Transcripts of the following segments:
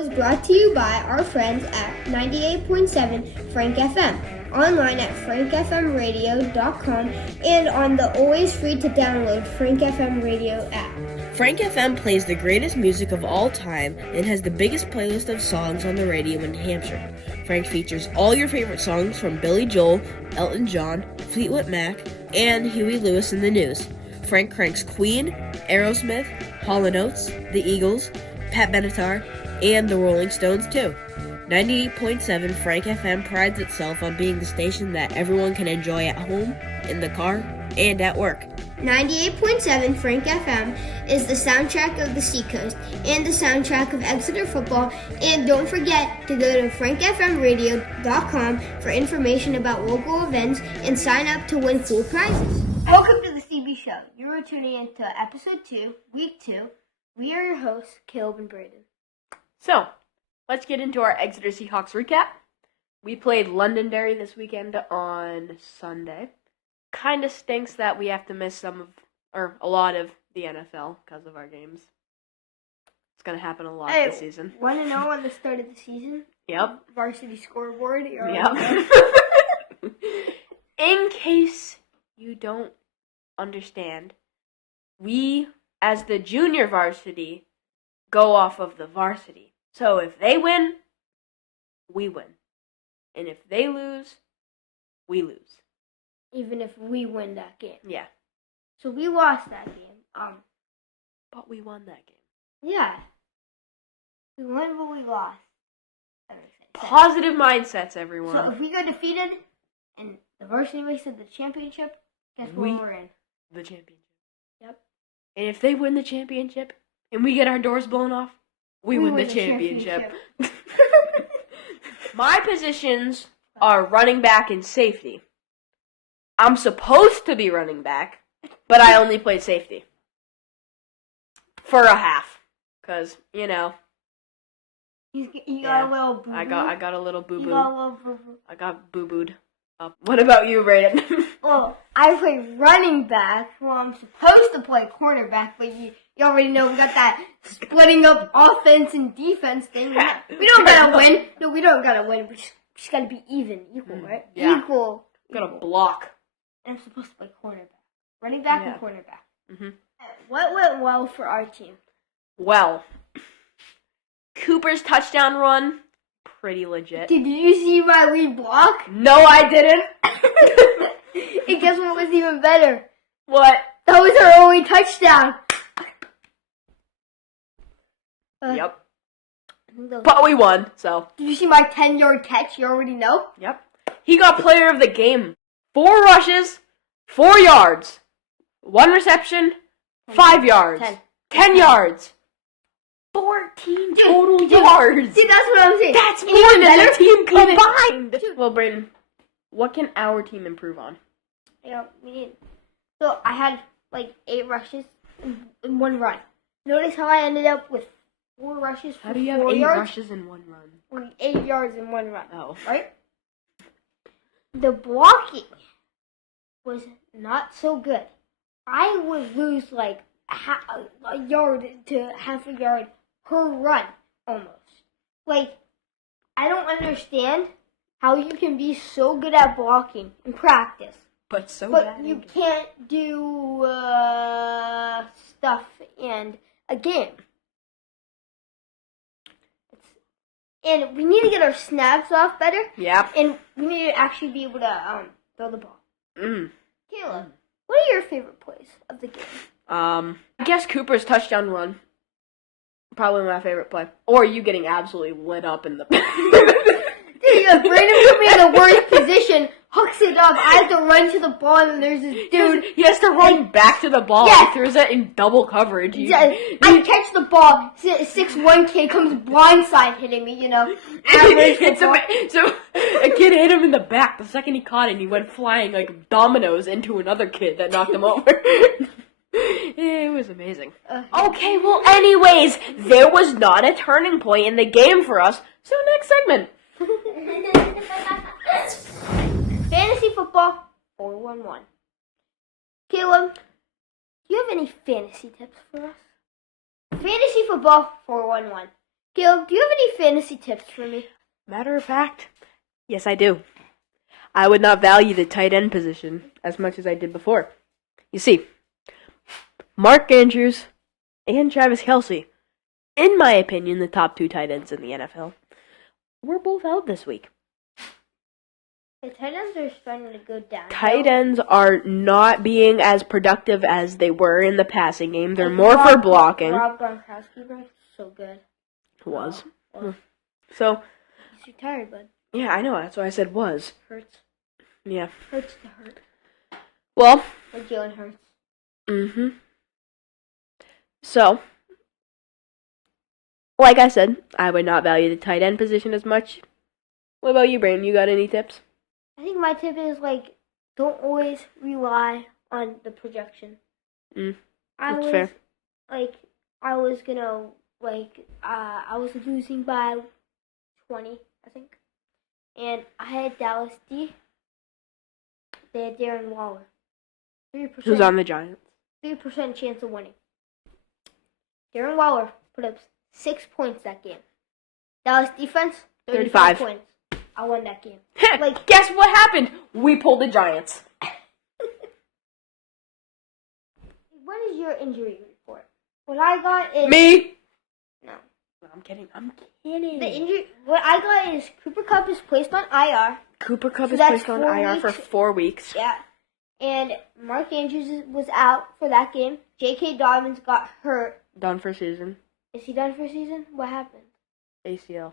is brought to you by our friends at 98.7 Frank FM, online at frankfmradio.com, and on the always free to download Frank FM radio app. Frank FM plays the greatest music of all time and has the biggest playlist of songs on the radio in New Hampshire. Frank features all your favorite songs from Billy Joel, Elton John, Fleetwood Mac, and Huey Lewis and the News. Frank cranks Queen, Aerosmith, Hall & Oates, The Eagles, Pat Benatar, and the Rolling Stones too. 98.7 Frank FM prides itself on being the station that everyone can enjoy at home, in the car, and at work. 98.7 Frank FM is the soundtrack of the Seacoast and the soundtrack of Exeter football. And don't forget to go to frankfmradio.com for information about local events and sign up to win cool prizes. Welcome to the CB Show. You're tuning into episode 2, week 2. We are your hosts, Caleb and Braden. So, let's get into our Exeter Seahawks recap. We played Londonderry this weekend on Sunday. Kind of stinks that we have to miss a lot of the NFL because of our games. It's going to happen a lot this season. Want to know on the start of the season? Yep. Varsity scoreboard. Yep. In case you don't understand, we, as the junior varsity, go off of the varsity. So if they win, we win. And if they lose, we lose. Even if we win that game. Yeah. So we lost that game. But we won that game. Yeah. We won, but we lost. Positive mindsets, everyone. So if we go defeated and the varsity makes it the championship, guess what we're in? The championship. Yep. And if they win the championship and we get our doors blown off, we win the championship. My positions are running back and safety. I'm supposed to be running back, but I only played safety. For a half. Because, You got a little boo-boo. I got a little boo-boo. You got a little boo-boo. I got boo-booed up. What about you, Brayden? Well, I play running back. Well, I'm supposed to play quarterback, but you already know we got that splitting up offense and defense thing. We don't gotta win. No, we don't gotta win. We just gotta be equal, right? Yeah. Equal. Got a block. And I'm supposed to play cornerback. Running back and cornerback. Mm-hmm. What went well for our team? Well, Cooper's touchdown run, pretty legit. Did you see my lead block? No, I didn't. And guess what was even better? What? That was our only touchdown. Yep. But we won, so. Did you see my 10-yard catch? You already know? Yep. He got player of the game. 4 rushes, 4 yards. 1 reception, 5 yards. 10 yards. 14 total yards. See, that's what I'm saying. That's more than the team combined. Well, Brayden, what can our team improve on? Yeah, we need. So I had like 8 rushes in 1 run. Notice how I ended up with 4 rushes for 4 yards? How do you have 8 rushes in 1 run? 8 yards in 1 run. Oh. Right? The blocking was not so good. I would lose like a yard to half a yard per run, almost. Like, I don't understand how you can be so good at blocking in practice, but you can't do stuff in a game. And we need to get our snaps off better. Yeah. And we need to actually be able to throw the ball. Caleb, what are your favorite plays of the game? I guess Cooper's touchdown run. Probably my favorite play. Or you getting absolutely lit up in the... Dude, Brandon put me in the worst position, hooks it up, I have to run to the ball, and there's this dude... He has to run back to the ball. Yeah. He throws it in double coverage. I catch the ball, 6'1" kid comes blindside hitting me, So a kid hit him in the back. The second he caught it, he went flying like dominoes into another kid that knocked him over. It was amazing. Okay, well, anyways, there was not a turning point in the game for us. So next segment. Fantasy football 411. Caleb, do you have any fantasy tips for us? Fantasy football 411. Caleb, do you have any fantasy tips for me? Matter of fact, yes, I do. I would not value the tight end position as much as I did before. You see, Mark Andrews and Travis Kelce, in my opinion, the top 2 tight ends in the NFL, were both out this week. The tight ends are starting to go down. Tight ends are not being as productive as they were in the passing game. They're more for blocking. Rob Gronkowski, bro, so good. Was. So, He's retired, bud. yeah, I know. That's why I said was. Hurts. Yeah. Hurts to hurt. Well. Like Jalen Hurts. Mm-hmm. So, like I said, I would not value the tight end position as much. What about you, Brandon? You got any tips? I think my tip is, like, don't always rely on the projection. That's fair. Like, I was gonna, like, I was losing by 20, I think. And I had Dallas D. They had Darren Waller. 3%. Who's on the Giants? 3% chance of winning. Darren Waller put up 6 points that game. Dallas defense, 35 points. I won that game. Like, guess what happened? We pulled the Giants. What is your injury report? What I got is... Me? No. I'm kidding. The injury... What I got is Cooper Kupp is placed on IR. Cooper Kupp So is that's placed on 4 IR for weeks. 4 weeks. Yeah. And Mark Andrews was out for that game. J.K. Dobbins got hurt. Done for season. Is he done for season? What happened? ACL.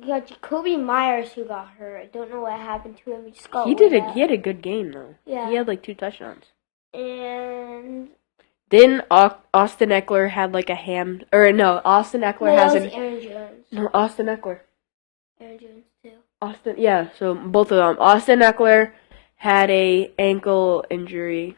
You got Jacoby Myers who got hurt. I don't know what happened to him. He just got He had a good game though. Yeah. He had like 2 touchdowns. And Then Austin Eckler had like a ham, or no, Austin Eckler has that an was Aaron Jones. no Austin Eckler. Aaron Jones too. Austin, yeah. So both of them. Austin Eckler had a ankle injury,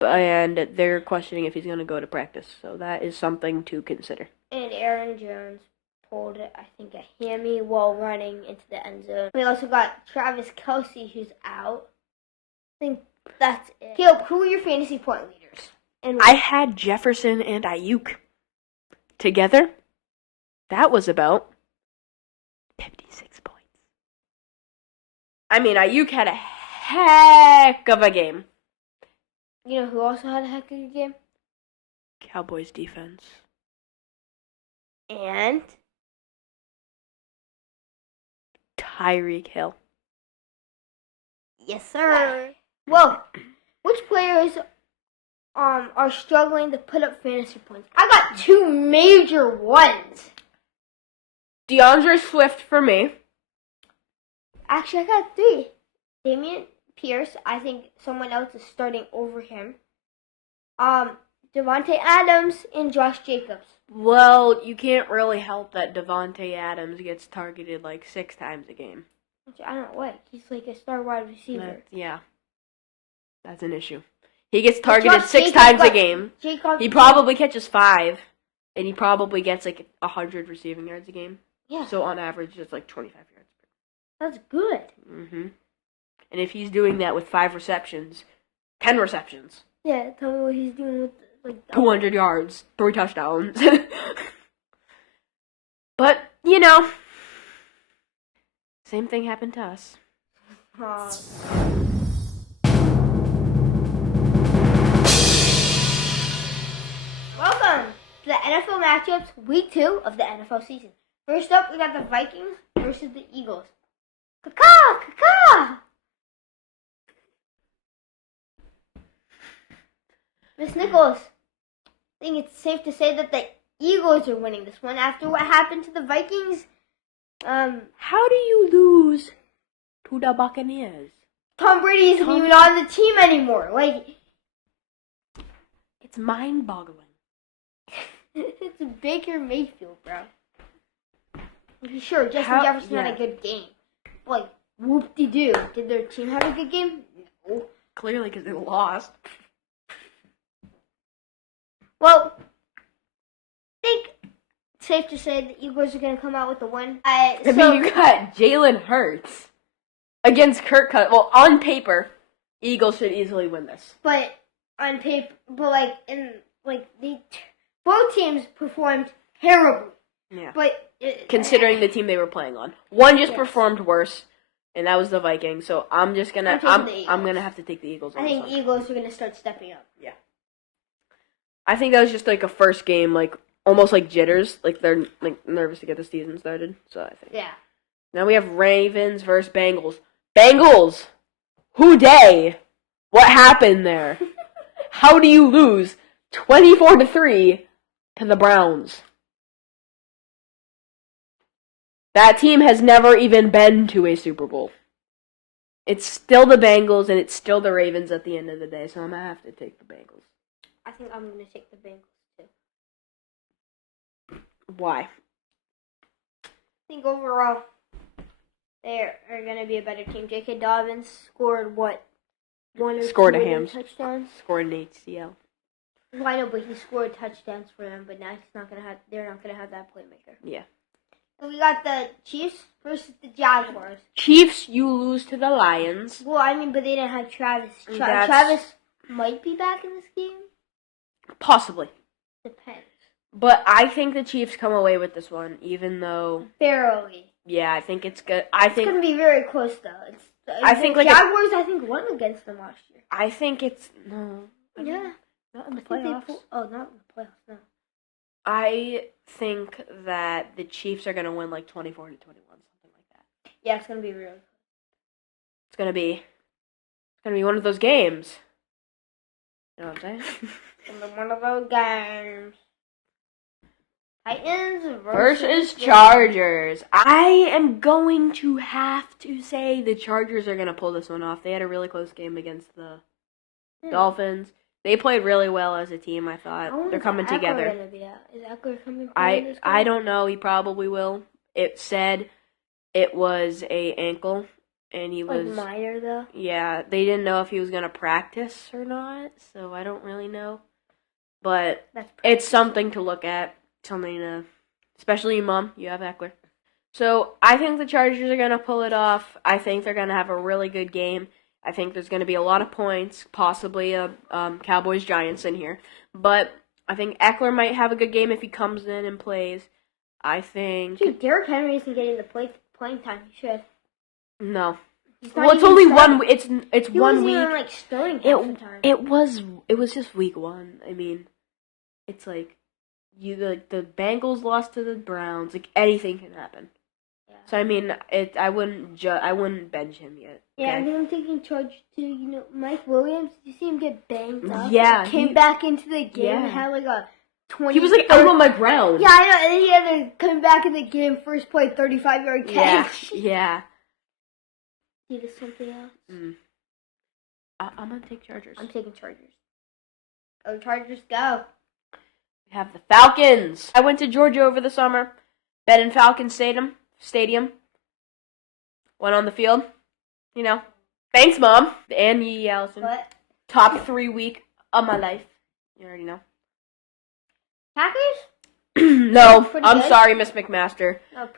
and they're questioning if he's going to go to practice. So that is something to consider. And Aaron Jones pulled, I think, a hammy while running into the end zone. We also got Travis Kelce, who's out. I think that's it. Caleb, who are your fantasy point leaders? And I had Jefferson and Ayuk together. That was about 56 points. I mean, Ayuk had a heck of a game. you know who also had a heck of a game? Cowboys defense. And Tyreek Hill. yes, sir. Well, which players are struggling to put up fantasy points? I got 2 major ones. DeAndre Swift for me. Actually, I got 3. Damian Pierce. I think someone else is starting over him. Devontae Adams and Josh Jacobs. Well, you can't really help that Devontae Adams gets targeted like 6 times a game. Which I don't like. He's like a star wide receiver. That's an issue. He gets targeted Josh 6 Jacobs times a got- game. Jacob. He probably catches 5, and he probably gets like 100 receiving yards a game. Yeah, So on average, it's like 25 yards. that's good. Mm-hmm. And if he's doing that with 5 receptions, 10 receptions, Yeah, tell me what he's doing with like 200 yards, 3 touchdowns. But, you know, same thing happened to us. Welcome to the NFL matchups, week 2 of the NFL season. First up, we got the Vikings versus the Eagles. Caw, caw. Miss Nichols, I think it's safe to say that the Eagles are winning this one after what happened to the Vikings. How do you lose to the Buccaneers? Tom Brady isn't even on the team anymore. Like, It's mind-boggling. it's Baker Mayfield, bro. Sure, Justin Jefferson had a good game. Like, whoop-de-doo. Did their team have a good game? No. Clearly, because they lost. Well, I think it's safe to say the Eagles are going to come out with the win. I mean, you got Jalen Hurts against Kirk Cousins. Well, on paper, Eagles should easily win this. But on paper, but like in like both teams performed terribly. Yeah. But Considering the team they were playing on, one just Yes. performed worse, and that was the Vikings. So I'm just gonna I'm taking the I'm Eagles. gonna have to take the Eagles. I on this think one. Eagles are going to start stepping up. I think that was just like a first game, like almost like jitters, like they're like nervous to get the season started. So I think. Yeah. Now we have Ravens versus Bengals. Bengals, who day? What happened there? How do you lose 24-3 to the Browns? That team has never even been to a Super Bowl. It's still the Bengals and it's still the Ravens at the end of the day, so I'm gonna have to take the Bengals. I think I'm going to take the Bengals too. Why? I think overall they are going to be a better team. J.K. Dobbins scored what? One or Scored two a of their ham. touchdowns. Scored an HCL. Well, I know, but he scored touchdowns for them. But now he's not going to have. They're not going to have that playmaker. Yeah. And we got the Chiefs versus the Jaguars. Chiefs, you lose to the Lions. Well, I mean, but they didn't have Travis. That's- Travis might be back in this game. Possibly. Depends. But I think the Chiefs come away with this one, even though, Barely. yeah, I think it's good. I It's think going to be very close, though. I think, like, Jaguars, I think, won against them last year. I think it's no. I mean, Yeah. not in the I think they playoffs. not in the playoffs, no. I think that the Chiefs are gonna win like 24-21, something like that. Yeah, it's going to be real. It's gonna be one of those games. You know what I'm saying? It's going to be one of those games. Titans Versus Chargers. I am going to have to say the Chargers are gonna pull this one off. They had a really close game against the Dolphins. They played really well as a team, I thought. They're coming together. Gonna be out? Is Eckler coming in this I game? don't know. He probably will. It said it was a ankle, and he was Like minor, though. yeah. They didn't know if he was gonna practice or not, so I don't really know. But That's it's something to look at. Something to, especially you, Mom. You have Eckler. So I think the Chargers are gonna pull it off. I think they're gonna have a really good game. I think there's gonna be a lot of points, possibly a Cowboys Giants in here. But I think Eckler might have a good game if he comes in and plays. I think Dude, Derrick Henry isn't getting the playing time. He should. no. He's not Well, it's even only starting. one. It's He one wasn't week. even, like, starting half the time. It was just week one. I mean, it's like the Bengals lost to the Browns. Like anything can happen. Yeah. So I mean, I wouldn't bench him yet. Yeah, okay? I think I'm taking charge to, Mike Williams. Did you see him get banged up? Yeah, Came back into the game yeah. and had like a 20. He was like out on my ground. Yeah, I know. And then he had to come back in the game, first play, 35-yard yeah, catch. yeah. See, this something else? I'm gonna take Chargers. I'm taking Chargers. Oh, Chargers, go. We have the Falcons. I went to Georgia over the summer. Bet in Falcon Stadium. Went on the field. You know. Thanks, Mom. And Yee Allison. What? Top 3 week of my life. You already know. Packers? No, Pretty I'm good. sorry, Miss McMaster. No,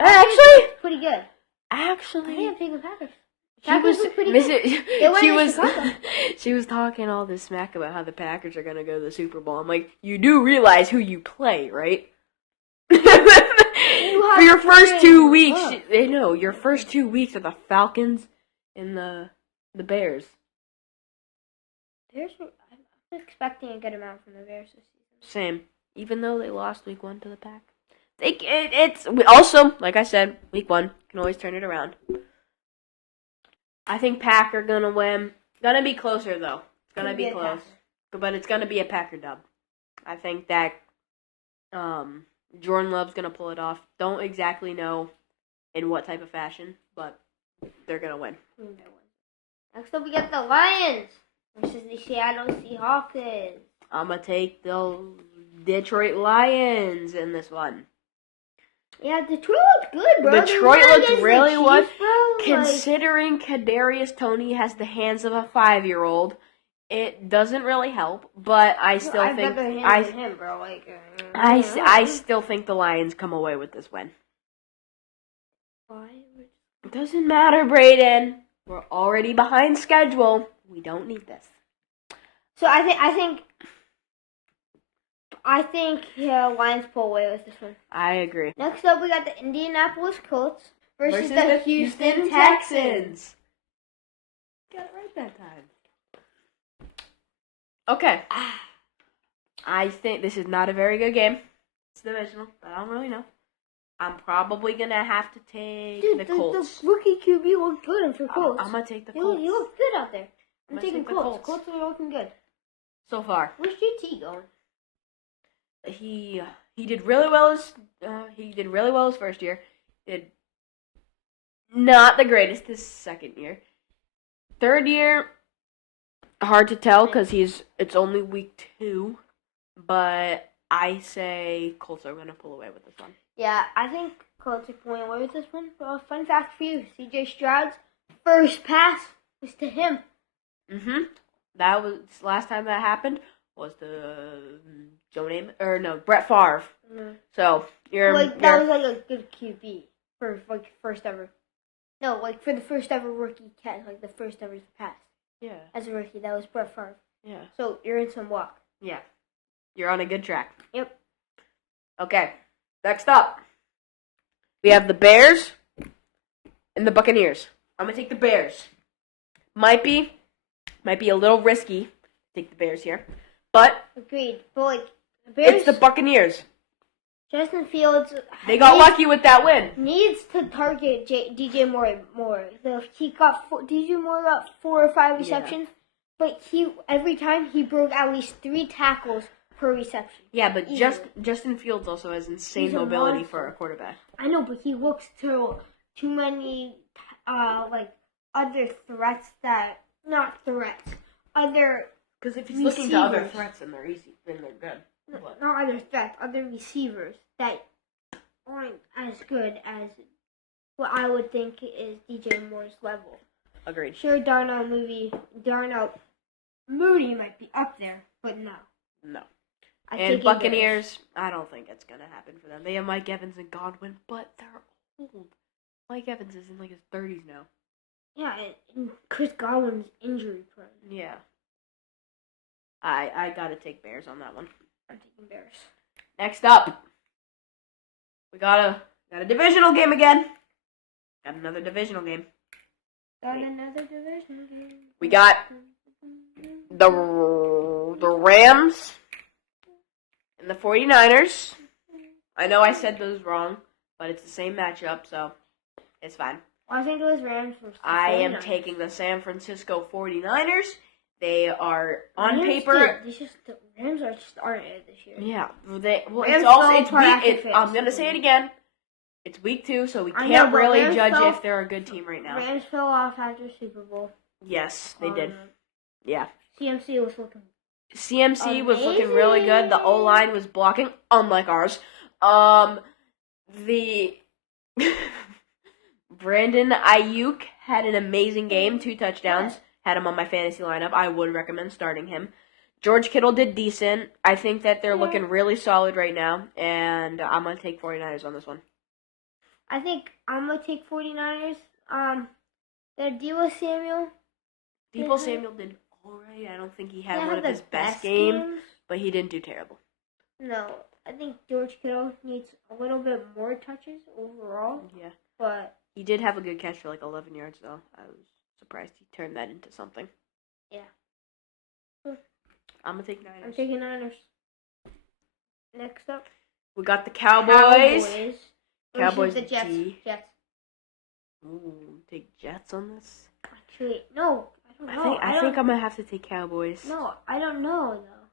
Actually, pretty good. I think I'm taking the Packers. Packers look pretty good. went she in was Chicago. she was talking all this smack about how the Packers are gonna go to the Super Bowl. I'm like, you do realize who you play, right? For your first 2 weeks, they know your first 2 weeks are the Falcons and the Bears. Bears, I'm expecting a good amount from the Bears this season. Same, even though they lost week 1 to the Pack. It's also, like I said, week 1 can always turn it around. I think Pack are gonna win. Gonna be closer though. It's gonna be close, but it's gonna be a Packer dub. I think that Jordan Love's gonna pull it off. Don't exactly know in what type of fashion, but they're gonna win. Next up, we got the Lions versus the Seattle Seahawks. I'm gonna take the Detroit Lions in this one. Yeah, Detroit looked good, bro. Detroit looked really good. good. Considering Kadarius Toney has the hands of a 5-year-old, it doesn't really help. But I still think him, bro. I still think the Lions come away with this win. Why? It doesn't matter, Brayden. We're already behind schedule. We don't need this. So I think I think Lions pull away with this one. I agree. Next up, we got the Indianapolis Colts versus the Houston Texans. Texans. Got it right that time. Okay. I think this is not a very good game. It's divisional, but I don't really know. I'm probably going to have to take the Colts. The rookie QB looked good for Colts. I'm going to take the He Colts. looked good out there. I'm gonna taking take the Colts. Colts. Colts are looking good. So far. Where's JT going? He did really well his first year. Did not the greatest his second year. Third year, hard to tell because it's only week 2, but I say Colts are gonna pull away with this one. Yeah, I think Colts are pulling away with this one. Well, fun fact for you: C.J. Stroud's first pass was to him. That was last time that happened was Brett Favre. So that was like a good QB for like first ever. No, like for the first ever rookie catch, like the first ever pass. Yeah. As a rookie, that was Brett Favre. Yeah. So you're in some luck. Yeah. You're on a good track. Yep. Okay. Next up, we have the Bears and the Buccaneers. I'm gonna take the Bears. Might be a little risky to take the Bears here, but agreed. But like the Bears, it's the Buccaneers. Justin Fields. They got lucky with that win. Needs to target DJ Moore more. DJ Moore got 4 or 5 receptions, but every time he broke at least 3 tackles per reception. Yeah, but Justin Fields also has insane mobility for a quarterback. I know, but he looks to too many other threats that not threats. Other because if he's looking to other threats, then they're easy. Then they're good. Not other threats, other receivers that aren't as good as what I would think is DJ Moore's level. Agreed. Sure, Darnell Mooney might be up there, but no. No. And Buccaneers, I don't think it's going to happen for them. They have Mike Evans and Godwin, but they're old. Mike Evans is in like his 30s now. Yeah, and Chris Godwin's injury prone. Yeah. I got to take Bears on that one. I'm taking Bears. Next up, we got a divisional game again. Got another divisional game. We got the Rams and the 49ers. I know I said those wrong, but it's the same matchup, so it's fine. Los Angeles Rams versus the 49ers. I am taking the San Francisco 49ers. They are on paper. The Rams are just aren't it this year. Yeah, I'm gonna say it again. It's week 2, so we can't really judge if they're a good team right now. Rams fell off after Super Bowl. Yes, they did. Yeah. CMC was looking. CMC was looking really good. The O-line was blocking, unlike ours. The Brandon Ayuk had an amazing game, 2 touchdowns. Had him on my fantasy lineup. I would recommend starting him. George Kittle did decent. I think that they're looking really solid right now, and I'm going to take 49ers on this one. I think I'm going to take 49ers. Deebo Samuel. Deebo Samuel did all right. I don't think he had one of his best games, but he didn't do terrible. No, I think George Kittle needs a little bit more touches overall. Yeah. But he did have a good catch for like 11 yards, though. I was surprised he turned that into something. Yeah. I'm going to take Niners. I'm taking Niners. Next up, we got the Cowboys. Cowboys the Jets. Jets. Ooh, take Jets on this? Actually, no. I don't know. I think I'm going to have to take Cowboys. No, I don't know, though.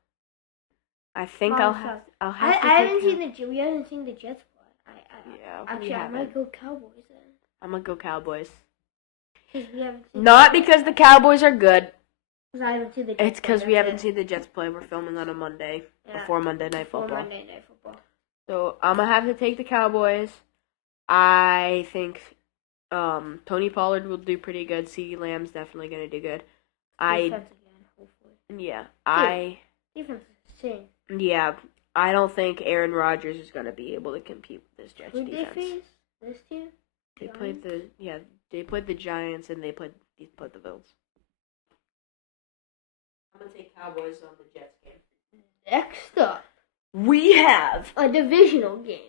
I think I'll have to we haven't seen the Jets play. I might go Cowboys then. I'm going to go Cowboys. Not because the Cowboys are good. I haven't seen the Jets. It's because we haven't seen the Jets play. We're filming on a Monday before Monday Night Football. So I'm going to have to take the Cowboys. I think Tony Pollard will do pretty good. CeeDee Lamb's definitely going to do good. Defense again, hopefully. Yeah. Defense is insane. Yeah. I don't think Aaron Rodgers is going to be able to compete with this Jets defense. Who did they face this team? They played the Giants and they played the Bills. I'm gonna take Cowboys on the Jets game. Next up, we have a divisional game.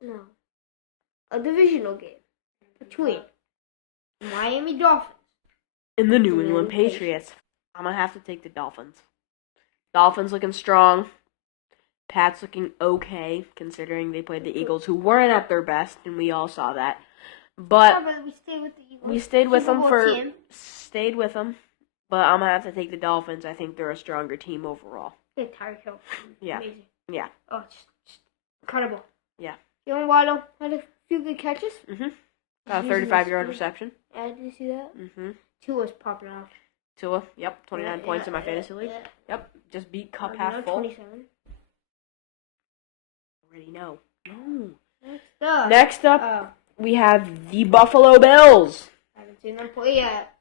No. A divisional game between Miami Dolphins in the New England Patriots. I'm going to have to take the Dolphins. Dolphins looking strong. Pats looking okay, considering they played the Eagles, who weren't at their best, and we all saw that. But we stayed with the Eagles. we stayed with them Team. stayed with them. But I'm gonna have to take the Dolphins. I think they're a stronger team overall. Yeah, Tyreek Hill. Yeah. Amazing. Yeah. Oh, just incredible. Yeah. Jalen Waddle had a few good catches. Got a 35-yard reception. Yeah, did you see that? Tua was popping off. Tua, yep, 29 points in my fantasy league. Yeah. Yep, just beat Cup half full. 27. Already know. No. Next up. We have the Buffalo Bills I haven't seen them play yet.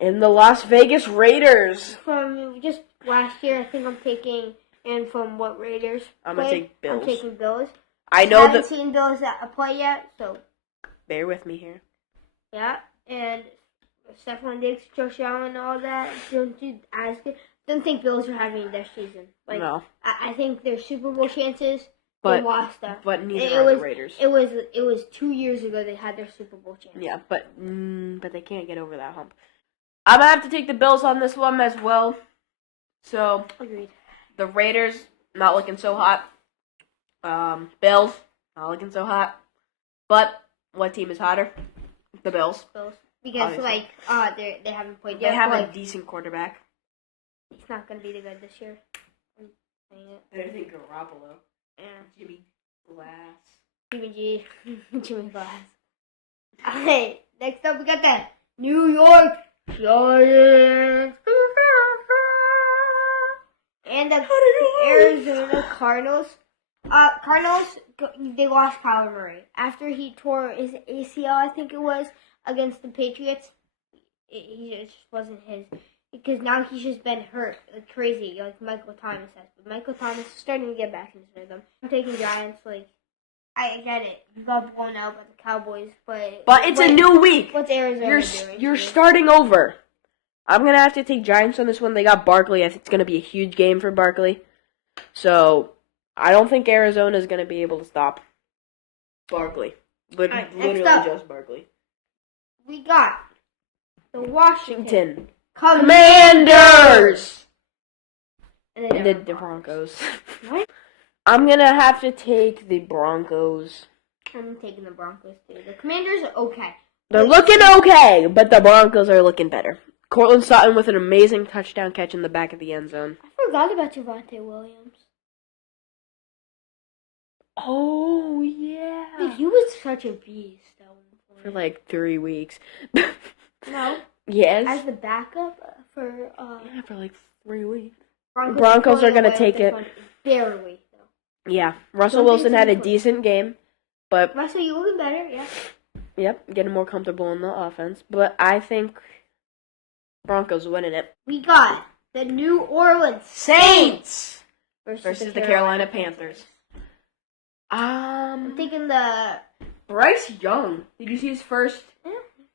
and the Las Vegas Raiders. From just last year, I think I'm taking, and from what Raiders I'm gonna played, take Bills. I'm taking Bills. I know haven't that. seen Bills that play yet, so Bear with me here. yeah. And Stephon Diggs, Josh Allen, and all that don't do as good. Don't think Bills are having their season. No. I think their Super Bowl chances. But they lost them. But neither are the Raiders. It was 2 years ago they had their Super Bowl chance. Yeah, but they can't get over that hump. I'm gonna have to take the Bills on this one as well. So Agreed. the Raiders not looking so hot. Bills not looking so hot. But what team is hotter? The Bills. Because Obviously. they haven't played They yet. have but, a decent quarterback. It's not gonna be the good this year. I'm saying it. I think Garoppolo. Yeah. Jimmy Glass. Jimmy G. Jimmy Glass. Alright, next up we got the New York Giants. And the Arizona Cardinals. Cardinals, they lost Kyler Murray. After he tore his ACL, I think it was, against the Patriots, it just wasn't his. Because now he's just been hurt like crazy, like Michael Thomas has. But Michael Thomas is starting to get back in his rhythm. I'm taking Giants, I get it. You got blown out by the Cowboys, but it's a new week. What's Arizona doing? You're starting over. I'm gonna have to take Giants on this one. They got Barkley. I think it's gonna be a huge game for Barkley. So I don't think Arizona is gonna be able to stop Barkley. But Alright, literally next up. just Barkley. We got the Washington Commanders and and the Broncos. What? I'm gonna have to take the Broncos. I'm taking the Broncos too. The Commanders are okay. They're looking okay, but the Broncos are looking better. Cortland Sutton with an amazing touchdown catch in the back of the end zone. I forgot about Javonte Williams. Oh, yeah. Like, he was such a beast at one For point. 3 weeks. No, Yes. as the backup for Yeah, for 3 weeks. Broncos are gonna away take with this it. one. Barely though. Yeah. Russell Don't Wilson think had a so. decent game, but Russell, you looking better? Yeah. yep, getting more comfortable in the offense. But I think Broncos winning it. We got the New Orleans Saints versus the Carolina Panthers. I'm taking the Bryce Young. Did you see his first that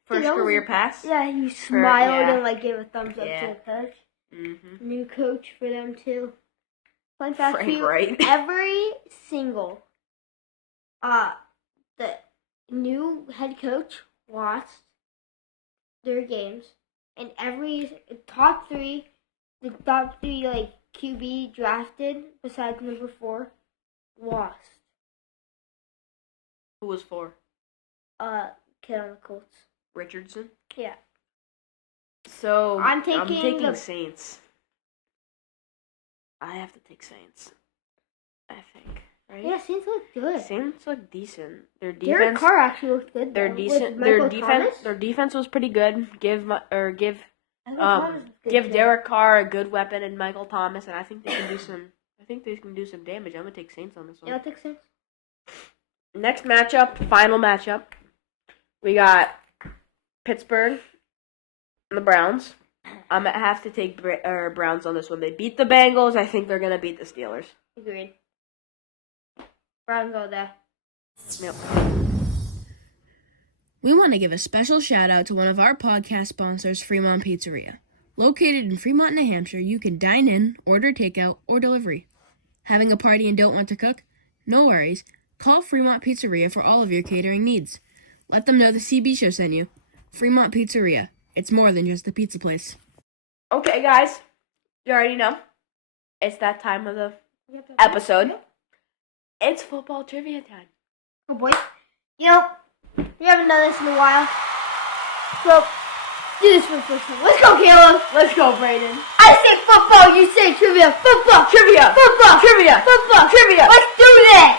was- career pass? Yeah, he smiled yeah. and gave a thumbs up to the coach. Mm-hmm. New coach for them too. Fun fact for Frank you: Wright. every single the new head coach lost their games, and every top three QB drafted besides number 4 lost. Who was for? Kid on the Colts. Richardson. Yeah. So I'm taking the- Saints. I have to take Saints. I think. Right? Yeah, Saints look good. Saints look decent. Their Derek defense. Carr actually looked good. They're though, decent. with Their Michael defense. Thomas. Their defense was pretty good. Give Michael Thomas was good too. Derek Carr a good weapon and Michael Thomas, and I think they can do some. I think they can do some damage. I'm gonna take Saints on this one. Yeah, I'll take Saints. Next matchup, final matchup. We got Pittsburgh and the Browns. I'm gonna have to take Browns on this one. They beat the Bengals. I think they're gonna beat the Steelers. Agreed. Browns all there. Yep. We want to give a special shout out to one of our podcast sponsors, Fremont Pizzeria. Located in Fremont, New Hampshire, you can dine in, order takeout, or delivery. Having a party and don't want to cook? No worries. Call Fremont Pizzeria for all of your catering needs. Let them know the CB show sent you. Fremont Pizzeria. It's more than just a pizza place. Okay, guys, you already know. It's that time of the episode. It's football trivia time. Oh boy. You know, we haven't done this in a while. So, do this for the first time. Let's go, Caleb. Let's go, Brayden. I say football, you say trivia. Football. Trivia. Football. Trivia. Football. Trivia. Let's do this.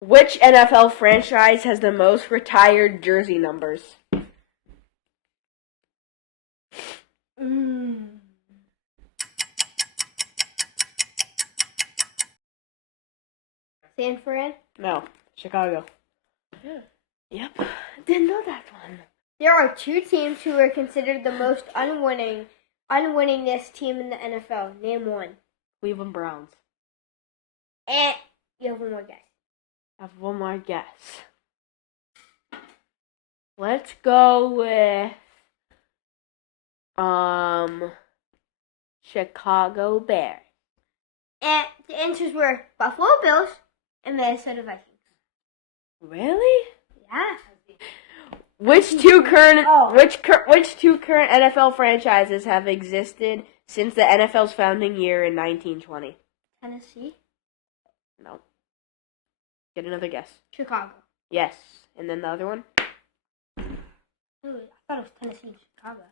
Which NFL franchise has the most retired jersey numbers? San Fran? No, Chicago. Yeah. Yep, didn't know that one. There are two teams who are considered the most unwinningest team in the NFL. Name one. Cleveland Browns. And you have one more guess. I have one more guess. Let's go with Chicago Bears. And the answers were Buffalo Bills and Minnesota Vikings. Really? Yeah. Which two current NFL franchises have existed since the NFL's founding year in 1920? Tennessee? No. Get another guess. Chicago. Yes. And then the other one? Ooh, I thought it was Tennessee and Chicago.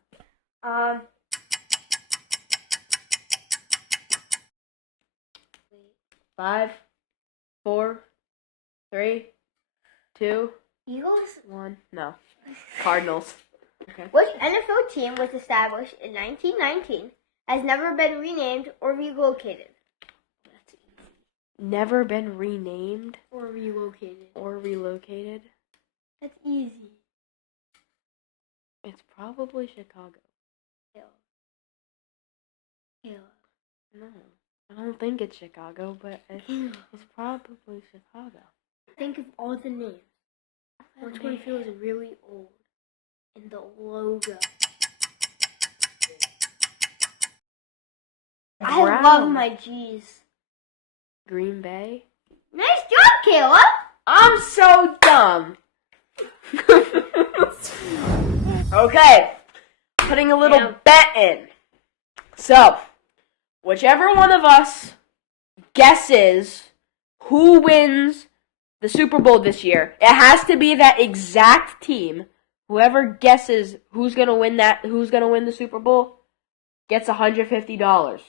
5, 4, 3, 2, Eagles? 1. No. Cardinals. Okay. Which NFL team was established in 1919 has never been renamed or relocated? That's easy. Never been renamed Or relocated. or relocated? That's easy. It's probably Chicago. Caleb. No. I don't think it's Chicago, but it's probably Chicago. Think of all the names. Which one feels really old? And the logo. I Brown. love my G's. Green Bay? Nice job, Caleb! I'm so dumb. Okay. Putting a little bet in. So, whichever one of us guesses who wins the Super Bowl this year, it has to be that exact team. Whoever guesses who's gonna win the Super Bowl, gets $150.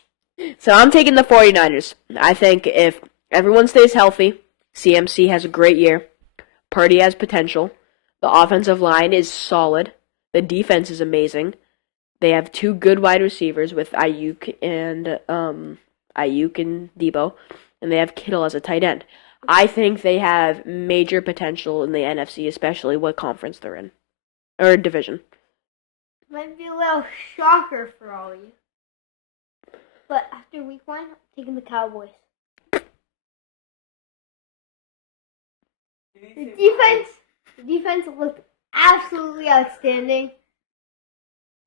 So I'm taking the 49ers. I think if everyone stays healthy, CMC has a great year. Purdy has potential. The offensive line is solid. The defense is amazing. They have two good wide receivers with Ayuk and Debo, and they have Kittle as a tight end. I think they have major potential in the NFC, especially what conference they're in. Or division. Might be a little shocker for all of you. But after week 1, I'm taking the Cowboys. The defense looked absolutely outstanding.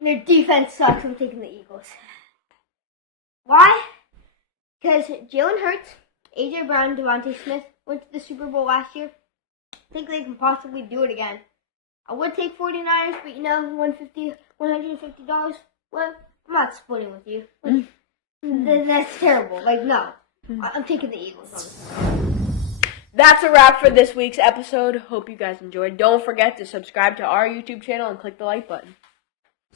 Their defense sucks. I'm taking the Eagles. Why? Because Jalen Hurts, AJ Brown, Devontae Smith went to the Super Bowl last year. I think they can possibly do it again. I would take 49ers, but you know, $150, well, I'm not splitting with you. That's terrible. Like, no. I'm taking the Eagles, honestly. That's a wrap for this week's episode. Hope you guys enjoyed. Don't forget to subscribe to our YouTube channel and click the like button.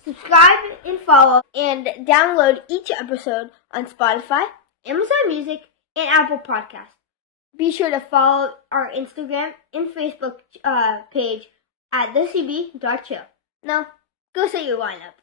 Subscribe and follow and download each episode on Spotify, Amazon Music, and Apple Podcasts. Be sure to follow our Instagram and Facebook page at thecb.chill. Now, go set your lineup.